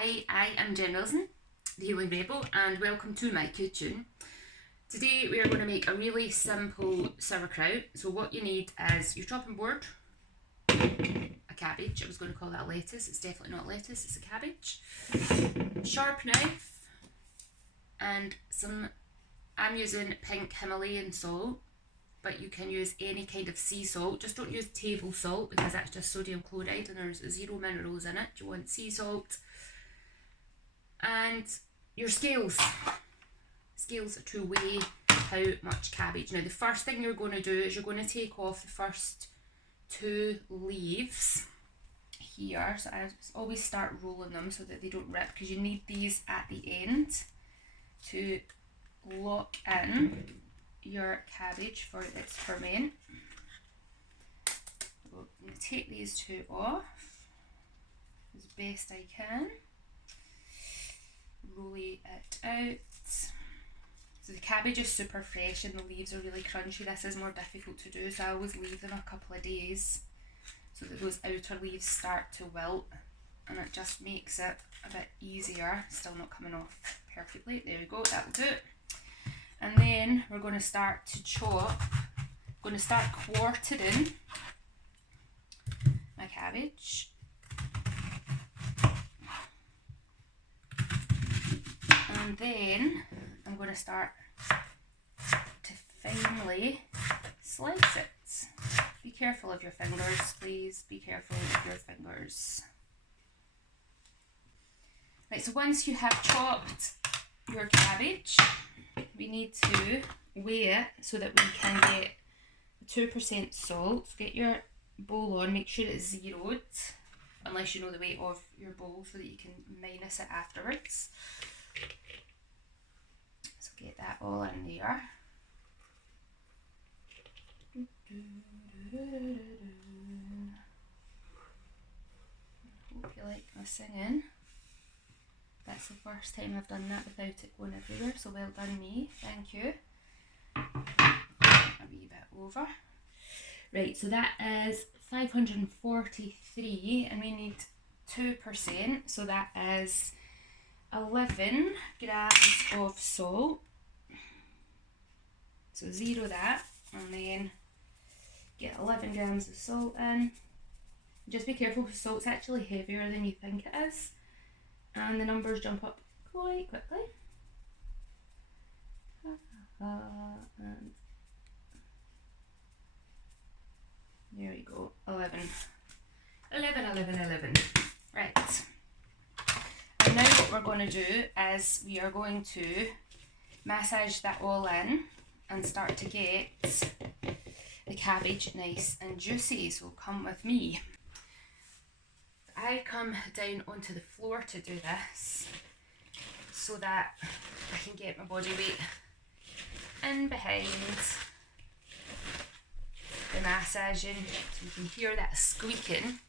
Hi, I am Jen Wilson, the Healing Rebel, and welcome to my kitchen. Today we are going to make a really simple sauerkraut. So what you need is your chopping board, a cabbage. I was going to call that a lettuce. It's definitely not lettuce, it's a cabbage. Sharp knife, and I'm using pink Himalayan salt, but you can use any kind of sea salt. Just don't use table salt because that's just sodium chloride and there's 0 minerals in it. You want sea salt. And your scales to weigh how much cabbage. Now the first thing you're going to do is you're going to take off the first 2 leaves here. So I always start rolling them so that they don't rip, because you need these at the end to lock in your cabbage for its ferment. I'm going to take these 2 off as best I can. Roll it out. So the cabbage is super fresh and the leaves are really crunchy. This is more difficult to do, so I always leave them a couple of days so that those outer leaves start to wilt, and it just makes it a bit easier. Still not coming off perfectly. There we go, that'll do it. And then we're going to start to chop. I'm going to start quartering my cabbage. And then I'm going to start to finely slice it. Be careful of your fingers, please. Be careful of your fingers. Right, so once you have chopped your cabbage, we need to weigh it so that we can get 2% salt. So get your bowl on, make sure it's zeroed, unless you know the weight of your bowl so that you can minus it afterwards. So get that all in there. Hope you like my singing. That's the first time I've done that without it going everywhere, so well done me, thank you. A wee bit over. Right, so that is 543 and we need 2%, so that is 11 grams of salt. So zero that and then get 11 grams of salt in. Just be careful because salt's actually heavier than you think it is, and the numbers jump up quite quickly. And there we go, 11. Right. And now what we're going to do is we are going to massage that all in and start to get the cabbage nice and juicy, so come with me. I come down onto the floor to do this so that I can get my body weight in behind the massaging, so you can hear that squeaking.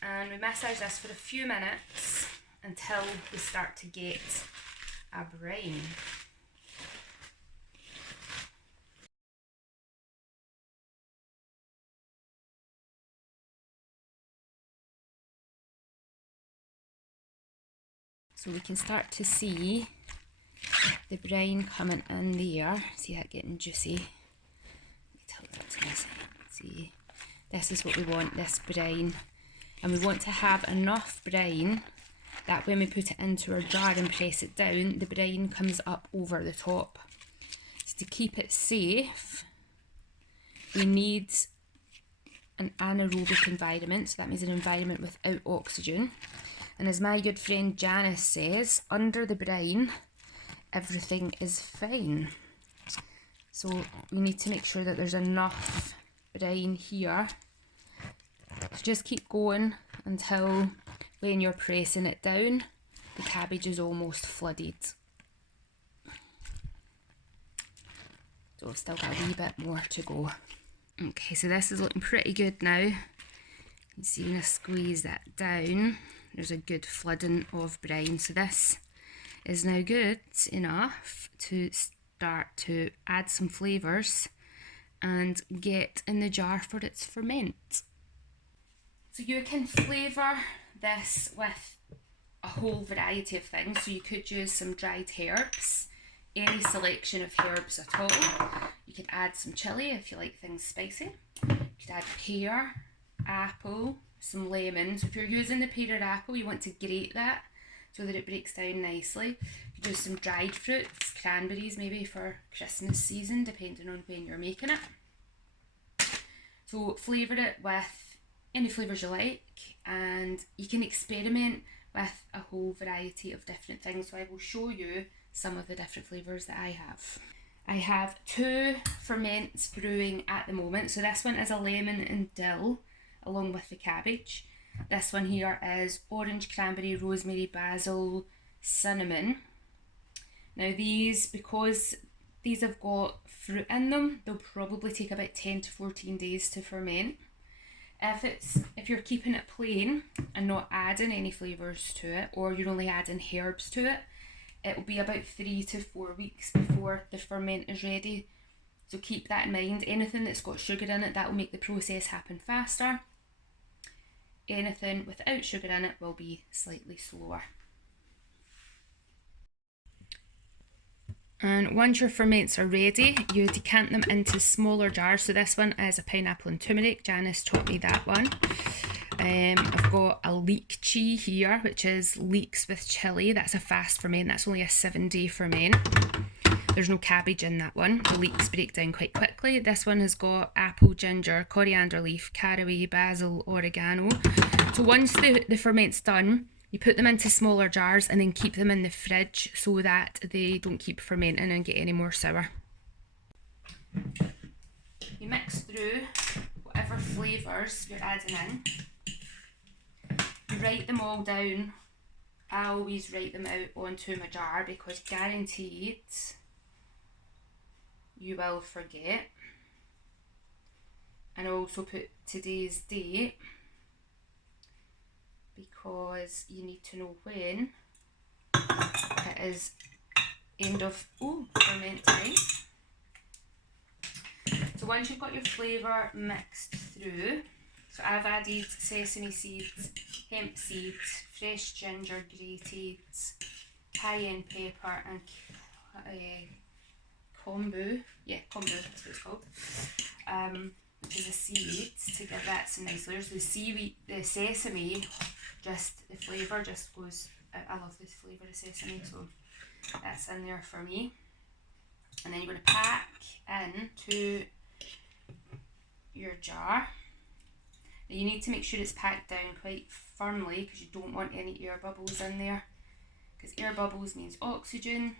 And we massage this for a few minutes until we start to get a brine. So we can start to see the brine coming in there. See that getting juicy? Let me tilt that to this. See, this is what we want, this brine. And we want to have enough brine that when we put it into our jar and press it down, the brine comes up over the top. So to keep it safe, we need an anaerobic environment. So that means an environment without oxygen. And as my good friend Janice says, under the brine, everything is fine. So we need to make sure that there's enough brine here. So just keep going until when you're pressing it down, the cabbage is almost flooded. So I've still got a wee bit more to go. Okay, so this is looking pretty good now. You can see when I squeeze that down, there's a good flooding of brine. So this is now good enough to start to add some flavours and get in the jar for its ferment. So you can flavour this with a whole variety of things. So you could use some dried herbs, any selection of herbs at all. You could add some chilli if you like things spicy. You could add pear, apple, some lemon. So if you're using the pear or apple, you want to grate that so that it breaks down nicely. You could use some dried fruits, cranberries maybe for Christmas season, depending on when you're making it. So flavour it with any flavours you like, and you can experiment with a whole variety of different things. So I will show you some of the different flavours that I have. I have 2 ferments brewing at the moment. So this one is a lemon and dill along with the cabbage. This one here is orange, cranberry, rosemary, basil, cinnamon. Now these, because these have got fruit in them, they'll probably take about 10 to 14 days to ferment. If you're keeping it plain and not adding any flavours to it, or you're only adding herbs to it, it will be about 3 to 4 weeks before the ferment is ready. So keep that in mind. Anything that's got sugar in it, that will make the process happen faster. Anything without sugar in it will be slightly slower. And once your ferments are ready, you decant them into smaller jars. So this one is a pineapple and turmeric. Janice taught me that one. I've got a leek chi here, which is leeks with chilli. That's a fast ferment. That's only a 7-day ferment. There's no cabbage in that one. The leeks break down quite quickly. This one has got apple, ginger, coriander leaf, caraway, basil, oregano. So once the ferment's done, you put them into smaller jars and then keep them in the fridge so that they don't keep fermenting and get any more sour. You mix through whatever flavours you're adding in. You write them all down. I always write them out onto my jar because guaranteed you will forget. And I also put today's date because you need to know when it is end of ferment time. So once you've got your flavour mixed through, so I've added sesame seeds, hemp seeds, fresh ginger grated, cayenne pepper and kombu, that's what it's called, which is a seaweed, to give that some nice layers. The sesame, the flavour just goes, I love this flavour of sesame, so that's in there for me. And then you're going to pack into your jar. Now you need to make sure it's packed down quite firmly because you don't want any air bubbles in there, because air bubbles means oxygen.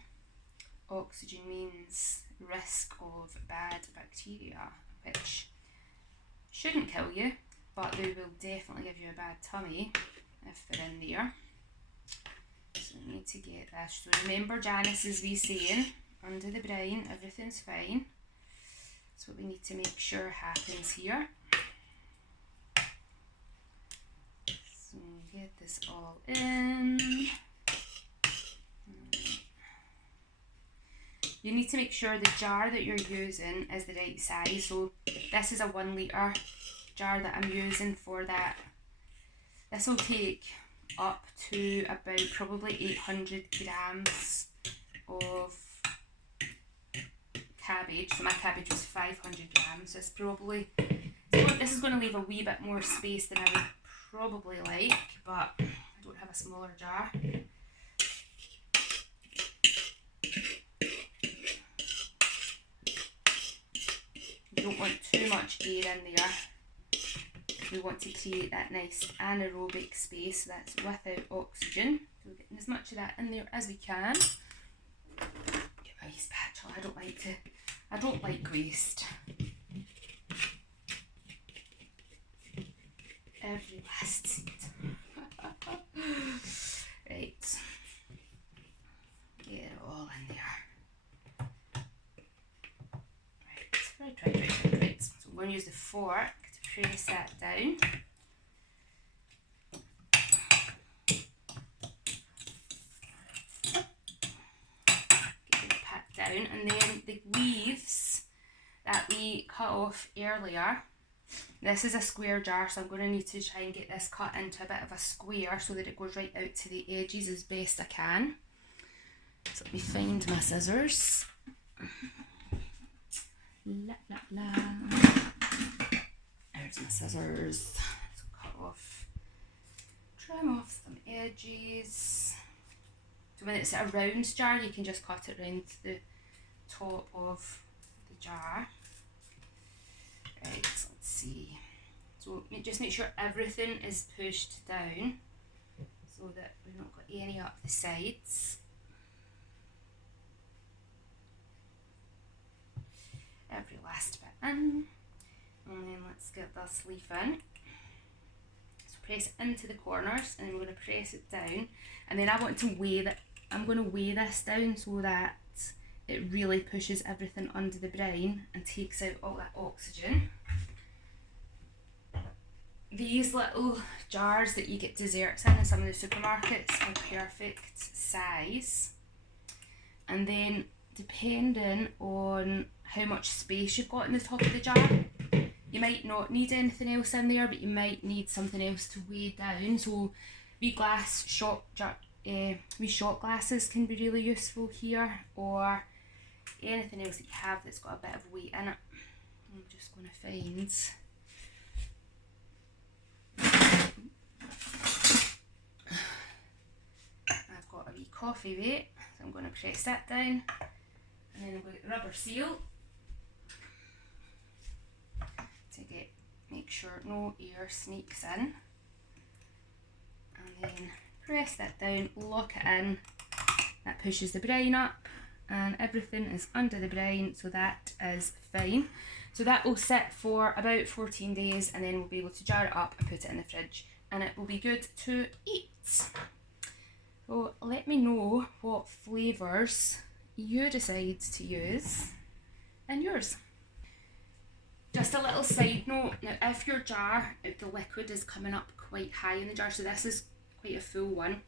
Oxygen means risk of bad bacteria, which shouldn't kill you, but they will definitely give you a bad tummy if they're in there. So we need to get this. So remember Janice's wee saying, under the brine everything's fine. That's what we need to make sure happens here. So get this all in. You need to make sure the jar that you're using is the right size. So this is a 1 litre jar that I'm using for that. This will take up to about probably 800 grams of cabbage. So my cabbage was 500 grams. This is going to leave a wee bit more space than I would probably like, but I don't have a smaller jar. You don't want too much air in there. We want to create that nice anaerobic space that's without oxygen. So we're getting as much of that in there as we can. Get my spatula. I don't like waste. Every last seed. Right. Get it all in there. Right. So I'm going to use the fork to press that down. Get it packed down, and then the leaves that we cut off earlier, This is a square jar, so I'm going to need to try and get this cut into a bit of a square so that it goes right out to the edges as best I can. So let me find my scissors. La la la. There's my scissors. So cut off, trim off some edges. So when it's a round jar, you can just cut it round the top of the jar. Right, so let's see. So just make sure everything is pushed down so that we've not got any up the sides. Every last bit in. And then let's get this leaf in. So press it into the corners and then we're going to press it down. And then I want to weigh that. I'm going to weigh this down so that it really pushes everything under the brine and takes out all that oxygen. These little jars that you get desserts in some of the supermarkets are perfect size. And then depending on how much space you've got in the top of the jar, you might not need anything else in there, but you might need something else to weigh down. So wee shot glasses can be really useful here, or anything else that you have that's got a bit of weight in it. I'm just going to find. I've got a wee coffee weight, so I'm going to press that down, and then I'm going to get the rubber seal to make sure no air sneaks in, and then press that down, lock it in. That pushes the brine up and everything is under the brine, so that is fine. So that will sit for about 14 days and then we'll be able to jar it up and put it in the fridge and it will be good to eat. So let me know what flavours you decide to use in yours. Just a little side note, now if your jar, if the liquid is coming up quite high in the jar, so this is quite a full one,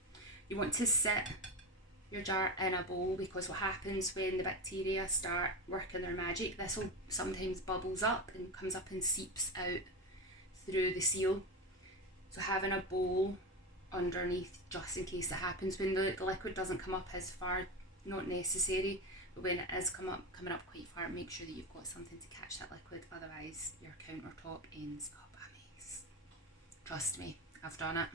you want to sit your jar in a bowl, because what happens when the bacteria start working their magic, this will sometimes bubbles up and comes up and seeps out through the seal. So having a bowl underneath just in case that happens. When the liquid doesn't come up as far, not necessary, but when it is coming up quite far, make sure that you've got something to catch that liquid, otherwise your countertop ends up a mess. Trust me, I've done it.